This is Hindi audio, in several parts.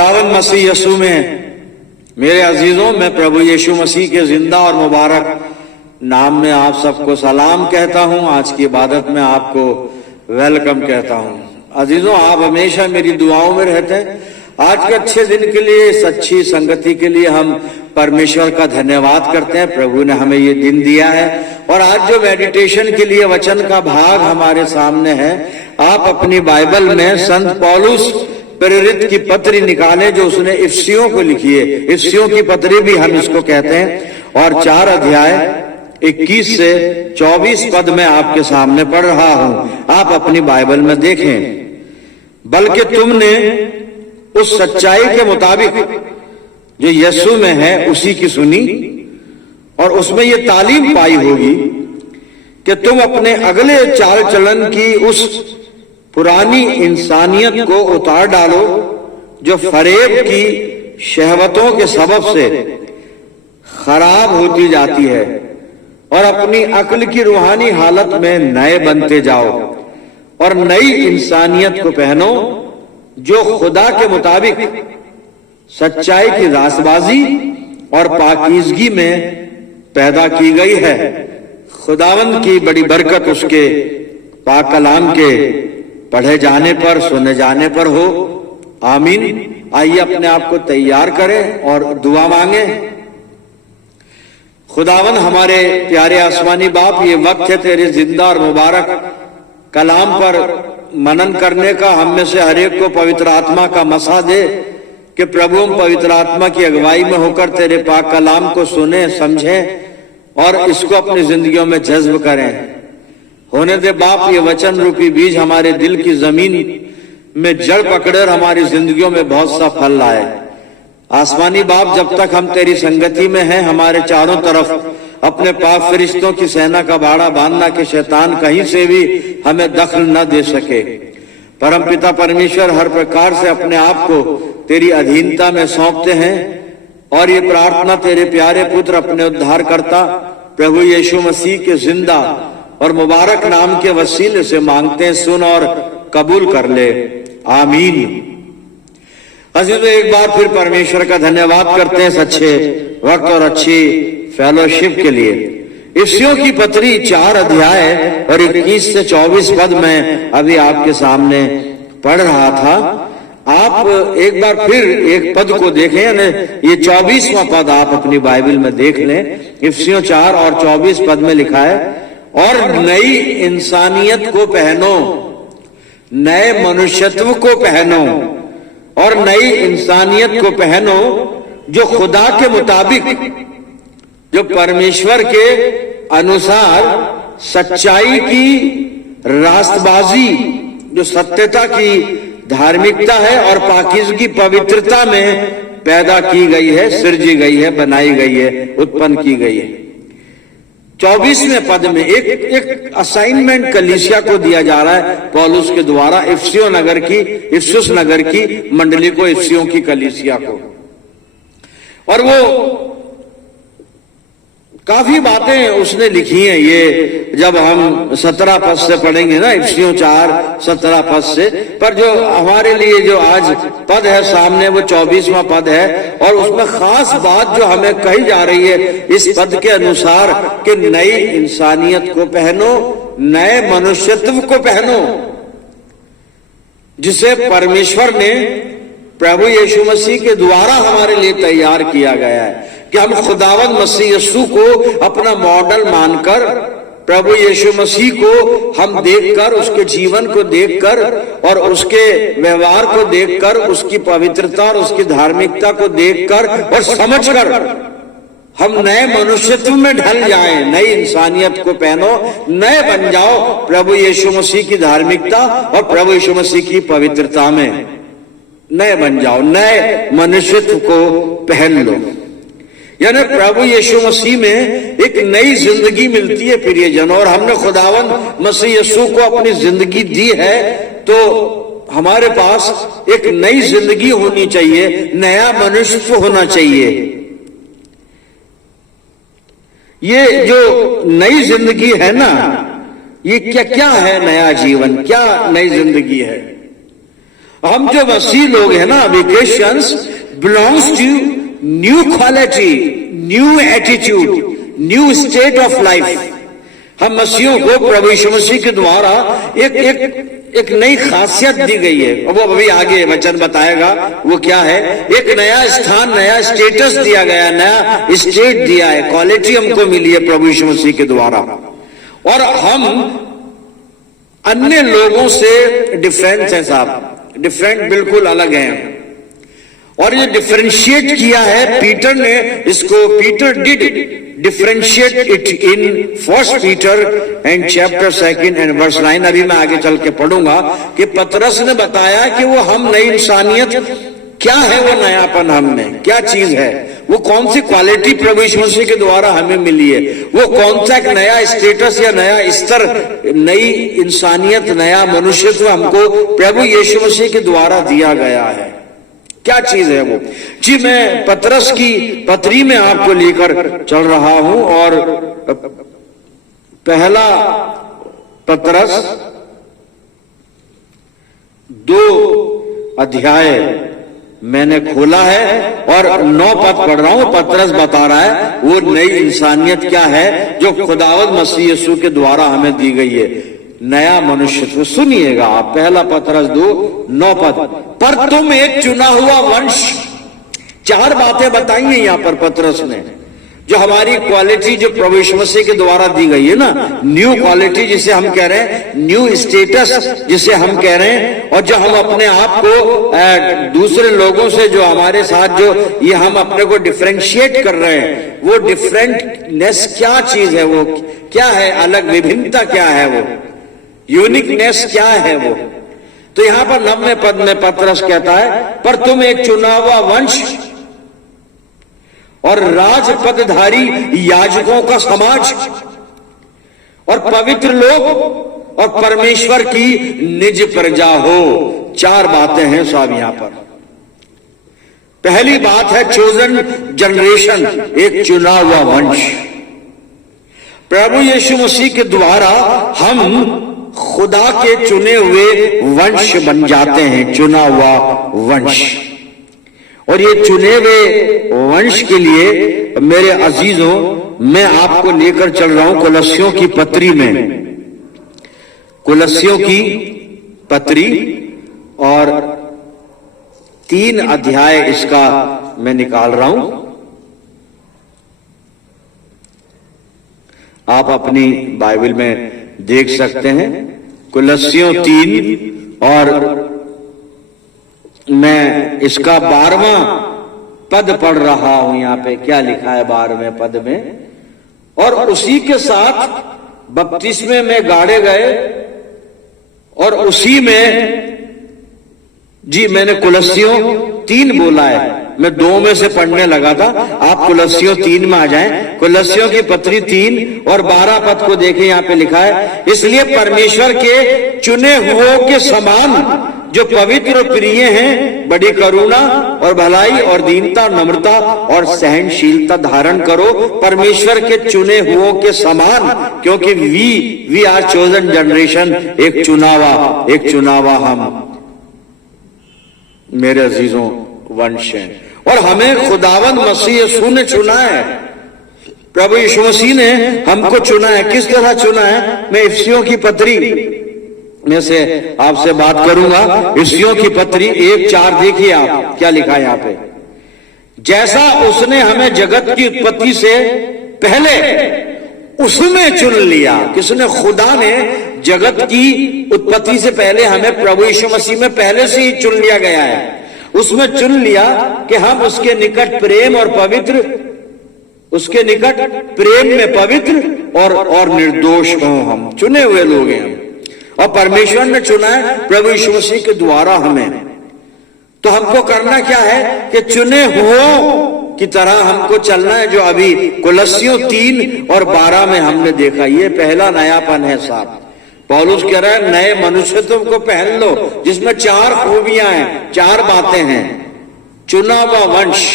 खुदावंद मसीह यीशु में मेरे अजीजों, मैं प्रभु यीशु मसीह के जिंदा और मुबारक नाम में आप सबको सलाम कहता हूं। आज की इबादत में आपको वेलकम कहता हूं। अजीजों, आप हमेशा मेरी दुआओं में रहते हैं। आज के अच्छे दिन के लिए, इस अच्छी संगति के लिए हम परमेश्वर का धन्यवाद करते हैं। प्रभु ने हमें ये दिन दिया है और आज जो मेडिटेशन के लिए वचन का भाग हमारे सामने है, आप अपनी बाइबल में संत पौलुस प्रेरित की पत्री निकाले जो उसने इफिसियों को लिखी है। इफिसियों की पत्री भी हम इसको कहते हैं। और 4 अध्याय 21 से 24 पद में आपके सामने पढ़ रहा हूं। आप अपनी बाइबल में देखें। बल्कि तुमने उस सच्चाई के मुताबिक जो यीशु में है उसी की सुनी और उसमें ये तालीम पाई होगी कि तुम अपने अगले चाल चलन की उस पुरानी इंसानियत को उतार डालो जो फरेब की शहवतों के सबब से खराब होती जाती है, और अपनी अक्ल की रूहानी हालत में नए बनते जाओ और नई इंसानियत को पहनो जो खुदा के मुताबिक सच्चाई की रासबाजी और पाकीज़गी में पैदा की गई है। खुदावंद की बड़ी बरकत उसके पाक कलाम के पढ़े जाने पर, सुने जाने पर हो। आमीन। आइए अपने आप को तैयार करें और दुआ मांगे। खुदावंद हमारे प्यारे आसमानी बाप, ये वक्त है तेरे जिंदा और मुबारक कलाम पर मनन करने का। हम में से हर एक को पवित्र आत्मा का मसा दे कि प्रभु हम पवित्र आत्मा की अगुवाई में होकर तेरे पाक कलाम को सुने, समझें और इसको अपनी जिंदगियों में जज्ब करें। होने दे बाप ये वचन रूपी बीज हमारे दिल की जमीन में जड़ पकड़े और हमारी जिंदगियों में बहुत सा फल लाए। आसमानी बाप, जब तक हम तेरी संगति में हैं, हमारे चारों तरफ अपने पाक फरिश्तों की सेना का बाड़ा बांधना कि शैतान कहीं से भी हमें दखल न दे सके। परमपिता परमेश्वर, हर प्रकार से अपने आप को तेरी अधीनता में सौंपते हैं और ये प्रार्थना तेरे प्यारे पुत्र अपने उद्धारकर्ता प्रभु यीशु मसीह के जिंदा और मुबारक नाम के वसीले से मांगते हैं। सुन और कबूल कर ले। आमीन। अजीजों, एक बार फिर परमेश्वर का धन्यवाद करते हैं अच्छे वक्त और अच्छी फेलोशिप के लिए। इफिसियों की पत्री 4 अध्याय और 21 से 24 पद में अभी आपके सामने पढ़ रहा था। आप एक बार फिर एक पद को देखें, ये 24वां पद आप अपनी बाइबल में देख लें। इफिसियों 4 और 24 पद में लिखा है, और नई इंसानियत को पहनो, नए मनुष्यत्व को पहनो और नई इंसानियत को पहनो जो खुदा के मुताबिक, जो परमेश्वर के अनुसार सच्चाई की रास्तबाजी, जो सत्यता की धार्मिकता है और पाकीज़गी पवित्रता में पैदा की गई है, सिरजी गई है, बनाई गई है, उत्पन्न की गई है। 24वें पद में एक असाइनमेंट कलीसिया को दिया जा रहा है पौलुस के द्वारा, इफिसुस नगर की मंडली को, इफिसियों की कलीसिया को। और वो काफी बातें उसने लिखी हैं। ये जब हम 17 पद से पढ़ेंगे ना, इफिसियों 4 17 पद से, पर जो हमारे लिए जो आज पद है सामने वो 24वां पद है। और उसमें खास बात जो हमें कही जा रही है इस पद के अनुसार कि नई इंसानियत को पहनो, नए मनुष्यत्व को पहनो, जिसे परमेश्वर ने प्रभु यीशु मसीह के द्वारा हमारे लिए तैयार किया गया है कि हम खुदावंद मसीह यीशु को अपना मॉडल मानकर, प्रभु यीशु मसीह को हम देखकर, उसके जीवन को देखकर और उसके व्यवहार को देखकर, उसकी पवित्रता और उसकी धार्मिकता को देखकर और समझकर हम नए मनुष्यत्व में ढल जाएं। नई इंसानियत को पहनो, नए बन जाओ प्रभु यीशु मसीह की धार्मिकता और प्रभु यीशु मसीह की पवित्रता में नए बन जाओ, नए मनुष्यत्व को पहन लो। यानी प्रभु यीशु मसीह में एक नई जिंदगी मिलती है प्रियजन। और हमने खुदावंद मसीह यीशु को अपनी जिंदगी दी है तो हमारे पास एक नई जिंदगी होनी चाहिए, नया मनुष्य होना चाहिए। ये जो नई जिंदगी है ना, ये क्या क्या है? नया जीवन क्या नई जिंदगी है? हम जो मसीह लोग हैं ना, we Christians belongs to new quality, new attitude, new state of life. हम मसीहों को प्रभु यीशु मसीह के द्वारा एक नई खासियत दी गई है, और वो अभी आगे वचन बताएगा वो क्या है। एक नया स्थान, नया स्टेटस दिया गया, नया स्टेट दिया है, क्वालिटी हमको मिली है प्रभु यीशु मसीह के द्वारा। और हम अन्य लोगों से डिफरेंट हैं साहब, डिफरेंट बिल्कुल अलग हैं। और ये डिफरेंशिएट किया है पीटर ने इसको, Peter did differentiate it in first Peter and chapter 2 and verse 9। अभी मैं आगे चल के पढ़ूंगा कि पतरस ने बताया कि वो हम नई इंसानियत क्या है, वो नयापन हमें क्या चीज है, वो कौन सी क्वालिटी प्रभु यीशु मसीह के द्वारा हमें मिली है, वो कौन सा एक नया स्टेटस या नया स्तर, नई इंसानियत, नया मनुष्यत्व हमको प्रभु यीशु मसीह के द्वारा दिया गया है, क्या चीज है वो। जी मैं पतरस की पत्री में आपको लेकर चल रहा हूं, और पहला पतरस 2 अध्याय मैंने खोला है और 9 पद पढ़ रहा हूं। पतरस बता रहा है वो नई इंसानियत क्या है जो खुदावंद मसीह यीशु के द्वारा हमें दी गई है, नया मनुष्यत्व। सुनिएगा आप, पहला पतरस 2:9 पद। पर तुम एक चुना हुआ वंश, 4 बातें बताई हैं यहां पर पतरस ने, जो हमारी क्वालिटी जो प्रभु यीशु मसीह के द्वारा दी गई है ना, न्यू क्वालिटी जिसे हम कह रहे हैं, न्यू स्टेटस जिसे हम कह रहे हैं, और जो हम अपने आप को दूसरे लोगों से, जो हमारे साथ जो ये हम अपने को डिफरेंशिएट कर रहे हैं, वो डिफरेंटनेस क्या चीज है, वो क्या है, अलग विभिन्नता क्या है, वो यूनिकनेस क्या है वो। तो यहां पर 9वें पद में पतरस कहता है, पर तुम एक चुना हुआ वंश और राजपदधारी याजकों का समाज और पवित्र लोग और परमेश्वर की निज प्रजा हो। 4 बातें हैं साहब यहां पर। पहली बात है चोजन जनरेशन, एक चुना हुआ वंश। प्रभु यीशु मसीह के द्वारा हम खुदा के चुने हुए वंश बन जाते हैं, चुना हुआ वंश। और ये चुने हुए वंश के लिए मेरे अजीजों, मैं आपको लेकर चल रहा हूं कुलस्सियों की पत्री में, कुलस्सियों की पत्री, और 3 अध्याय इसका मैं निकाल रहा हूं। आप अपनी बाइबल में देख सकते हैं, कुलस्सियों 3, और मैं इसका 12वां पद पढ़ रहा हूं। यहां पे क्या लिखा है 12वें पद में, और उसी के साथ बपतिस्मे में गाड़े गए, और उसी में, जी मैंने कुलस्सियों 3 बोला है, मैं 2 में से पढ़ने लगा था, आप कुलस्सियों 3 में आ जाएं। कुलस्सियों की पत्री 3 और 12 पद को देखें, यहां पे लिखा है, इसलिए परमेश्वर के चुने हुओं के समान जो पवित्र और प्रिय हैं, बड़ी करुणा और भलाई और दीनता, नम्रता और सहनशीलता धारण करो, परमेश्वर के चुने हुओं के समान, क्योंकि वी आर चोजन जनरेशन, एक चुनावा हम मेरे अजीजों वंश हैं। और हमें खुदावंद मसीह यीशु ने चुना है, प्रभु यीशु मसीह ने हमको चुना है। किस तरह चुना है, मैं इफिसियों की पत्री में से आपसे बात करूंगा। इफिसियों की पत्री 1:4 देखिए आप क्या लिखा है यहां पे, जैसा उसने हमें जगत की उत्पत्ति से पहले उसमें चुन लिया। किसने, खुदा ने जगत की उत्पत्ति से पहले हमें प्रभु यीशु मसीह में पहले से ही चुन लिया गया है। उसमें चुन लिया कि हम उसके निकट प्रेम और पवित्र, उसके निकट प्रेम में पवित्र और निर्दोष हों। हम चुने हुए लोग हैं, और परमेश्वर ने चुना है प्रभु यीशु मसीह के द्वारा हमें। तो हमको करना क्या है कि चुने हुओं की तरह हमको चलना है, जो अभी कुलस्सियों 3 और 12 में हमने देखा। ये पहला नयापन है साहब। पौलुस कह रहा है नए मनुष्यत्व को पहन लो, जिसमें 4 खूबियां हैं, 4 बातें हैं। चुना हुआ वंश,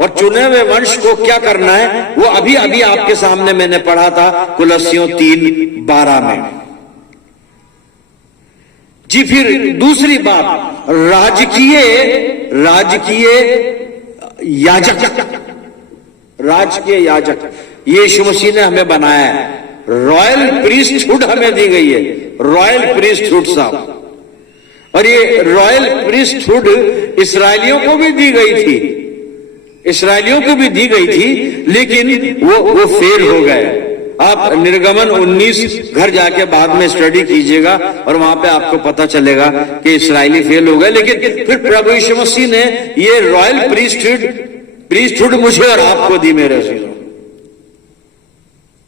और चुने हुए वंश को क्या करना है, वो अभी अभी आपके सामने मैंने पढ़ा था कुलस्सियों 3:12 में। जी फिर दूसरी बात, राजकीय याजक, राजकीय याजक यीशु मसीह ने हमें बनाया है। रॉयल प्रीस्टहुड हमें दी गई है, रॉयल प्रीस्टहुड साहब। और ये रॉयल प्रीस्टहुड इस्राएलियों को भी दी गई थी, इस्राएलियों को भी दी गई थी, लेकिन वो फेल हो गए। आप निर्गमन 19 घर जाके बाद में स्टडी कीजिएगा और वहां पे आपको पता चलेगा कि इस्राएली फेल हो गए। लेकिन फिर प्रभु यीशु मसीह ने ये रॉयल प्रीस्टहुड मुझे और आपको दी मेरे अजीजों।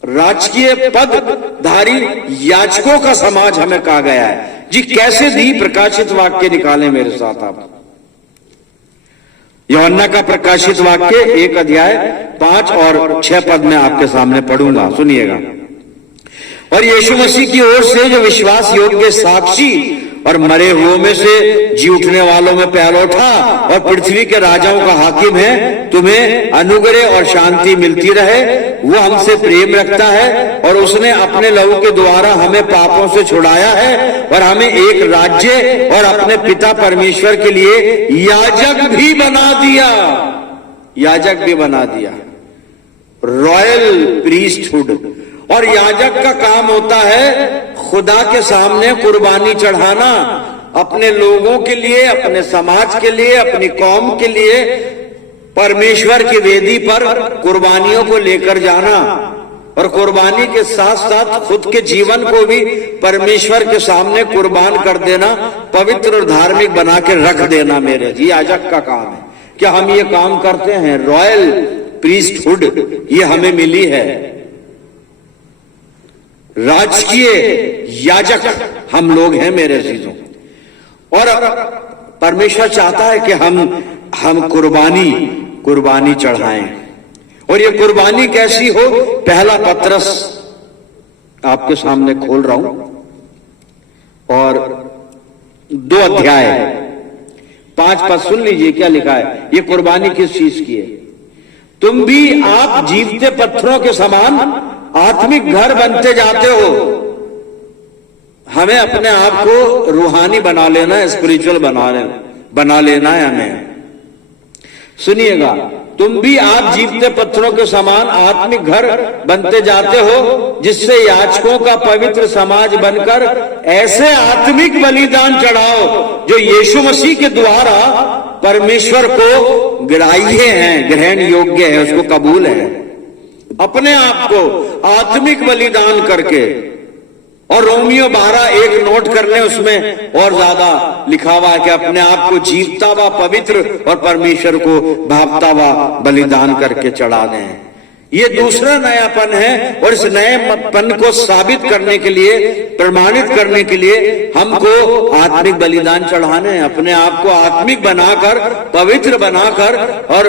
राजकीय पदधारी याजकों का समाज हमें कहा गया है। जी कैसे दी? प्रकाशित वाक्य निकालें मेरे साथ आप। यूहन्ना का प्रकाशित वाक्य 1 अध्याय 5 और 6 पद में आपके सामने पढ़ूंगा, सुनिएगा। और यीशु मसीह की ओर से जो विश्वास योग्य साक्षी और मरे हुओं में से जी उठने वालों में पहला उठा और पृथ्वी के राजाओं का हाकिम है, तुम्हें अनुग्रह और शांति मिलती रहे। वो हमसे प्रेम रखता है और उसने अपने लहू के द्वारा हमें पापों से छुड़ाया है और हमें एक राज्य और अपने पिता परमेश्वर के लिए याजक भी बना दिया, याजक भी बना दिया। Royal priesthood. और याजक का काम होता है खुदा के सामने कुर्बानी चढ़ाना, अपने लोगों के लिए, अपने समाज के लिए, अपनी कौम के लिए परमेश्वर की वेदी पर कुर्बानियों को लेकर जाना और कुर्बानी के साथ साथ खुद के जीवन को भी परमेश्वर के सामने कुर्बान कर देना, पवित्र और धार्मिक बना के रख देना। मेरे जी याजक का काम है। क्या हम ये काम करते हैं? रॉयल प्रीस्टहुड ये हमें मिली है। राजकीय याजक हम लोग हैं मेरे अजीजों। और परमेश्वर चाहता है कि हम कुर्बानी चढ़ाएं। और ये कुर्बानी कैसी हो? पहला पत्रस आपके सामने खोल रहा हूं और 2 अध्याय 5 पद सुन लीजिए क्या लिखा है। ये कुर्बानी किस चीज की है? तुम भी आप जीवते पत्थरों के समान आत्मिक घर बनते जाते हो। हमें अपने आप को रूहानी बना लेना है, स्पिरिचुअल बना लेना है हमें। सुनिएगा, तुम भी आप जीवते पत्थरों के समान आत्मिक घर बनते जाते हो, जिससे याजकों का पवित्र समाज बनकर ऐसे आत्मिक बलिदान चढ़ाओ जो यीशु मसीह के द्वारा परमेश्वर को ग्राह्य है, ग्रहण योग्य है, उसको कबूल है। अपने आप को आत्मिक बलिदान करके। और रोमियो 12:1 नोट कर लें, उसमें और ज्यादा लिखा हुआ है कि अपने आप को जीवता व पवित्र और परमेश्वर को भावता व बलिदान करके चढ़ा दें। ये दूसरा नयापन है। और इस नएपन को साबित करने के लिए, प्रमाणित करने के लिए हमको आत्मिक बलिदान चढ़ाने हैं। अपने आप को आत्मिक बनाकर, पवित्र बनाकर और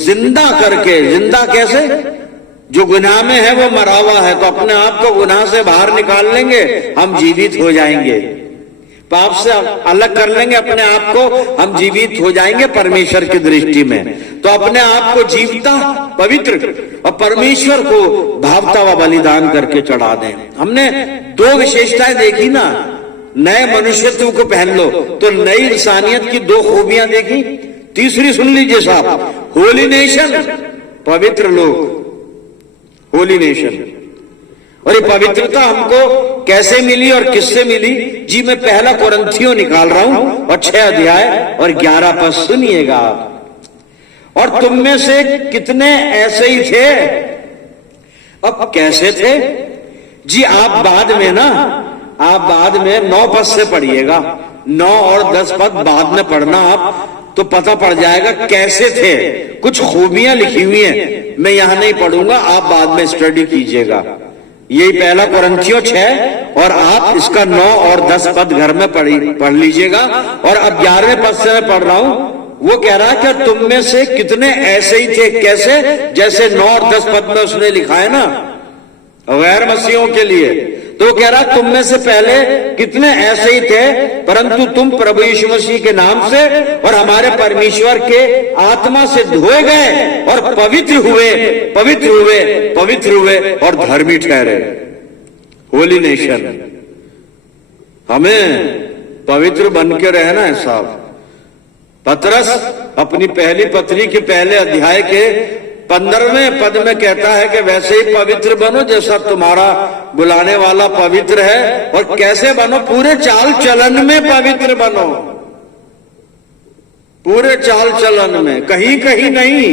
जिंदा करके। जिंदा कैसे? जो गुनाह में है वो मरा हुआ है, तो अपने आप को गुनाह से बाहर निकाल लेंगे, हम जीवित हो जाएंगे। पाप से अलग कर लेंगे अपने आप को, हम जीवित हो जाएंगे परमेश्वर की दृष्टि में। तो अपने आप को जीवता, पवित्र और परमेश्वर को भावता व बलिदान करके चढ़ा दें। हमने 2 विशेषताएं देखी ना। नए मनुष्यत्व को पहन लो तो नई इंसानियत की 2 खूबियां देखी। तीसरी सुन लीजिए साहब, होली नेशन, पवित्र लोग, होली नेशन। और ये पवित्रता हमको कैसे मिली और किससे मिली? जी मैं पहला कोरिन्थियों निकाल रहा हूं और 6 अध्याय और 11 पद सुनिएगा आप। और तुम में से कितने ऐसे ही थे? अब कैसे थे? जी आप बाद में 9 पद से पढ़िएगा, 9 और 10 पद बाद में पढ़ना आप, तो पता पड़ जाएगा कैसे थे। कुछ खूबियां लिखी हुई हैं, मैं यहां नहीं पढ़ूंगा, आप बाद में स्टडी कीजिएगा। यही पहला कोरिन्थियों 6 और आप इसका 9 और 10 पद घर में पढ़ लीजिएगा। और अब 11वें पद से मैं पढ़ रहा हूं। वो कह रहा है कि तुम में से कितने ऐसे ही थे। कैसे? जैसे 9 और 10 पद में उसने लिखा है ना, गैर मसीहों के लिए। तो कह रहा तुम में से पहले कितने ऐसे ही थे, परंतु तुम प्रभु यीशु मसीह के नाम से और हमारे परमेश्वर के आत्मा से धोए गए और पवित्र हुए और धर्मी ठहरे। होली नेशन, हमें पवित्र बन के रहना है साहब। पतरस अपनी पहली पत्री के पहले अध्याय के 15वें पद में कहता है कि वैसे ही पवित्र बनो जैसा तुम्हारा बुलाने वाला पवित्र है। और कैसे बनो? पूरे चाल चलन में पवित्र बनो, पूरे चाल चलन में, कहीं कहीं नहीं।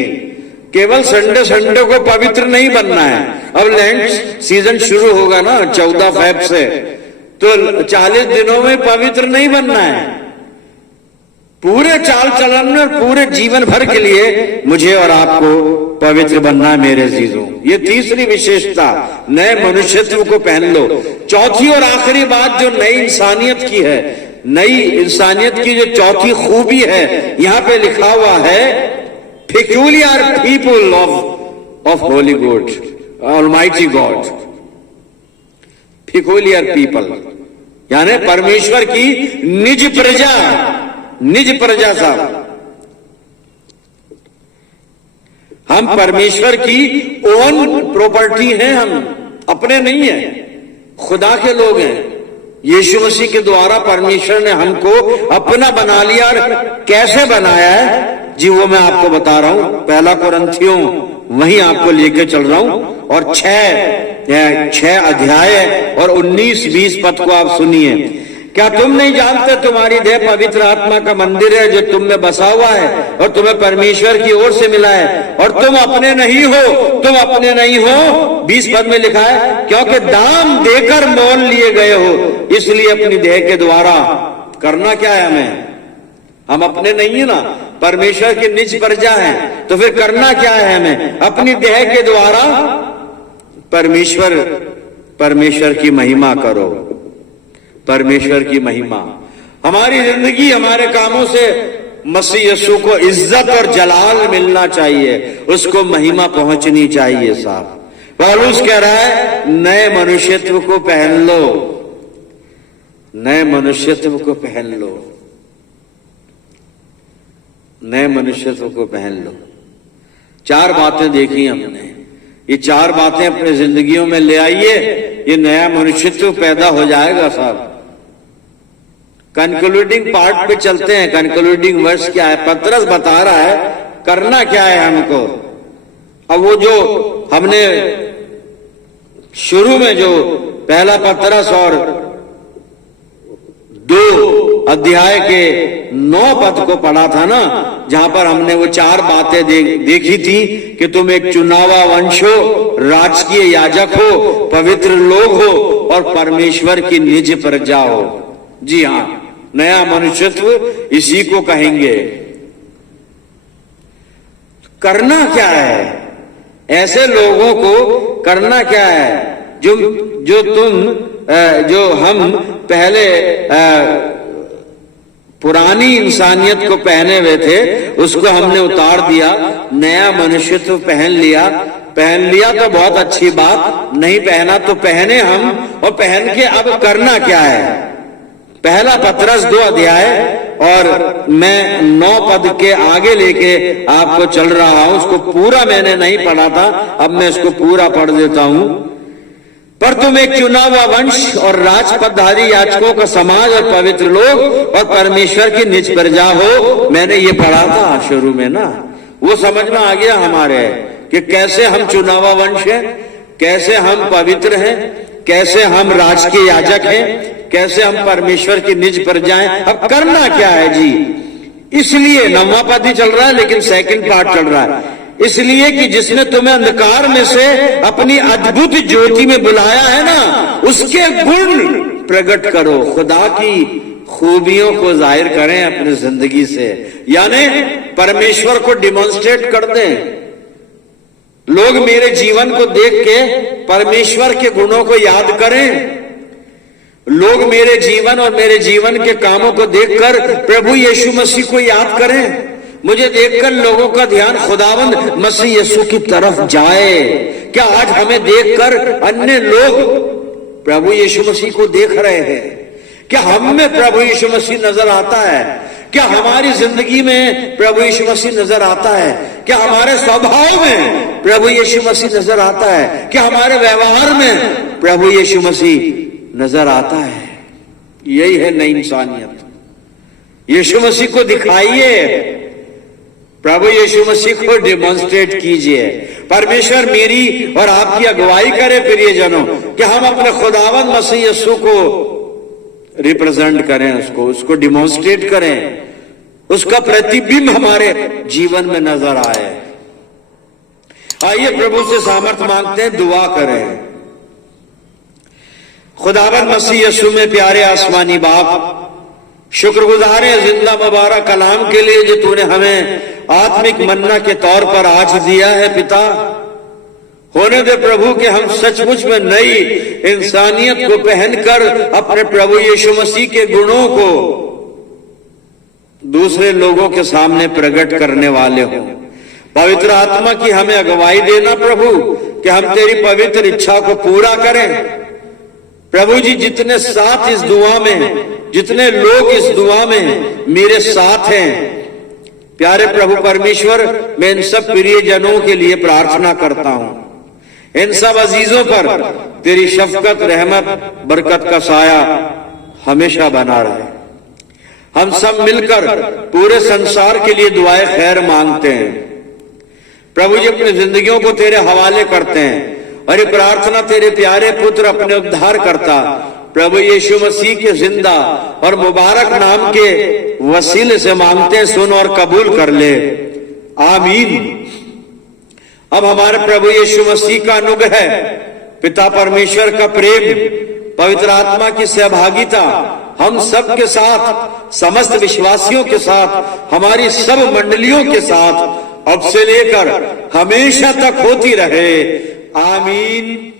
केवल संडे संडे को पवित्र नहीं बनना है। अब लेंट सीजन शुरू होगा ना 14 फेब से, तो 40 दिनों में पवित्र नहीं बनना है। पूरे चाल चलन में, पूरे जीवन भर के लिए मुझे और आपको पवित्र बनना है मेरे अजीजों। ये तीसरी विशेषता, नए मनुष्यत्व को पहन लो। चौथी और आखिरी बात जो नई इंसानियत की है, नई इंसानियत की जो चौथी खूबी है, यहां पे लिखा हुआ है peculiar people of holy God, almighty God, peculiar people, यानी परमेश्वर की निज प्रजा, निज प्रजा साहब। हम परमेश्वर की ओन प्रॉपर्टी हैं, हम अपने नहीं हैं, खुदा के लोग हैं। यीशु मसीह के द्वारा परमेश्वर ने हमको अपना बना लिया। और कैसे बनाया है जी, वो मैं आपको बता रहा हूं। पहला कुरिन्थियों वहीं आपको लेके चल रहा हूं, और 6 अध्याय और 19-20 पद को आप सुनिए। क्या तुम नहीं जानते तुम्हारी देह पवित्र आत्मा का मंदिर है जो तुम में बसा हुआ है और तुम्हें परमेश्वर की ओर से मिला है, और तुम अपने नहीं हो, तुम अपने नहीं हो। 20 पद में लिखा है क्योंकि दाम देकर मोल लिए गए हो, इसलिए अपनी देह के द्वारा करना क्या है हमें? हम अपने नहीं है ना, परमेश्वर की निज प्रजा है, तो फिर करना क्या है हमें? अपनी देह के द्वारा परमेश्वर की महिमा करो, परमेश्वर की महिमा। हमारी जिंदगी, हमारे कामों से मसीह यीशु को इज्जत और जलाल मिलना चाहिए, उसको महिमा पहुंचनी चाहिए साहब। पौलुस कह रहा है नए मनुष्यत्व को पहन लो, नए मनुष्यत्व को पहन लो, नए मनुष्यत्व को पहन लो। 4 बातें देखी हमने, ये 4 बातें अपने जिंदगियों में ले आइए, ये नया मनुष्यत्व पैदा हो जाएगा साहब। कंक्लूडिंग पार्ट पे चलते हैं। कंक्लूडिंग वर्स क्या है? पतरस बता रहा है करना क्या है हमको। अब वो जो हमने शुरू में जो पहला पतरस और 2 अध्याय के 9 पद को पढ़ा था ना, जहां पर हमने वो 4 बातें देखी थी कि तुम एक चुनावा वंश हो, राजकीय याजक हो, पवित्र लोग हो और परमेश्वर की निज प्रजा हो। जी हां, नया मनुष्यत्व इसी को कहेंगे। करना क्या है? ऐसे लोगों को करना क्या है जो हम पहले पुरानी इंसानियत को पहने हुए थे, उसको हमने उतार दिया, नया मनुष्यत्व पहन लिया तो बहुत अच्छी बात, नहीं पहना तो पहने हम, और पहन के अब करना क्या है? पहला पतरस 2 अध्याय और मैं 9 पद के आगे लेके आपको चल रहा हूं। उसको पूरा मैंने नहीं पढ़ा था, अब मैं इसको पूरा पढ़ देता हूं। पर तुम एक चुना हुआ वंश और राजपदधारी याजकों का समाज और पवित्र लोग और परमेश्वर की निज प्रजा हो। मैंने ये पढ़ा था शुरू में ना, वो समझ में आ गया हमारे कि कैसे हम चुना हुआ वंश हैं, कैसे हम पवित्र हैं, कैसे हम राज के याजक हैं, कैसे हम परमेश्वर की निज प्रजा हैं। अब करना क्या है जी? इसलिए 9वां पद ही चल रहा है लेकिन सेकंड पार्ट चल रहा है। इसलिए कि जिसने तुम्हें अंधकार में से अपनी अद्भुत ज्योति में बुलाया है ना, उसके गुण प्रकट करो। खुदा की खूबियों को जाहिर करें अपनी जिंदगी से, यानी परमेश्वर को डिमॉन्स्ट्रेट कर दें। लोग मेरे जीवन को देख के परमेश्वर के गुणों को याद करें। लोग मेरे जीवन और मेरे जीवन के कामों को देखकर प्रभु यीशु मसीह को याद करें। मुझे देखकर लोगों का ध्यान खुदावंद मसीह यीशु की तरफ जाए। क्या आज हमें देखकर अन्य लोग प्रभु यीशु मसीह को देख रहे हैं? क्या हम में प्रभु यीशु मसीह नजर आता है? क्या हमारी जिंदगी में प्रभु यीशु मसीह नजर आता है? क्या हमारे स्वभाव में प्रभु यीशु मसीह नजर आता है? क्या हमारे व्यवहार में प्रभु यीशु मसीह नजर आता है? यही है नई इंसानियत, यीशु मसीह को दिखाइए, प्रभु यीशु मसीह को डेमोन्स्ट्रेट कीजिए। परमेश्वर मेरी और आपकी अगुवाई करे प्रियजनों कि हम अपने खुदावंद मसीह यीशु को रिप्रेजेंट करें, उसको डेमोन्स्ट्रेट करें, उसका प्रतिबिंब हमारे जीवन में नजर आए। आइए प्रभु से सामर्थ मांगते हैं, दुआ करें। खुदावंद मसीह यीशु में प्यारे आसमानी बाप, शुक्रगुजार है जिंदा मुबारक कलाम के लिए जो तूने हमें आत्मिक मन्ना के तौर पर आज दिया है। पिता, होने दे प्रभु कि हम सचमुच में नई इंसानियत को पहनकर अपने प्रभु यीशु मसीह के गुणों को दूसरे लोगों के सामने प्रकट करने वाले हों। पवित्र आत्मा की हमें अगुवाई देना प्रभु कि हम तेरी पवित्र इच्छा को पूरा करें। प्रभु जी, जितने साथ इस दुआ में, जितने लोग इस दुआ में मेरे साथ हैं, प्यारे प्रभु परमेश्वर, मैं इन सब प्रियजनों के लिए प्रार्थना करता हूं। इन सब अजीजों पर तेरी शफकत, रहमत, बरकत का साया हमेशा बना रहे। हम सब मिलकर पूरे संसार के लिए दुआए खैर मांगते हैं। प्रभु जी, अपनी जिंदगियों को तेरे हवाले करते हैं और ये प्रार्थना तेरे प्यारे पुत्र अपने उद्धार करता प्रभु यीशु मसीह के जिंदा और मुबारक नाम के वसीले से मांगते हैं। सुन और कबूल कर ले, आमीन। अब हमारे प्रभु यीशु मसीह का अनुग्रह, पिता परमेश्वर का प्रेम, पवित्र आत्मा की सहभागिता हम सब के साथ, समस्त विश्वासियों के साथ, हमारी सब मंडलियों के साथ अब से लेकर हमेशा तक होती रहे, आमीन।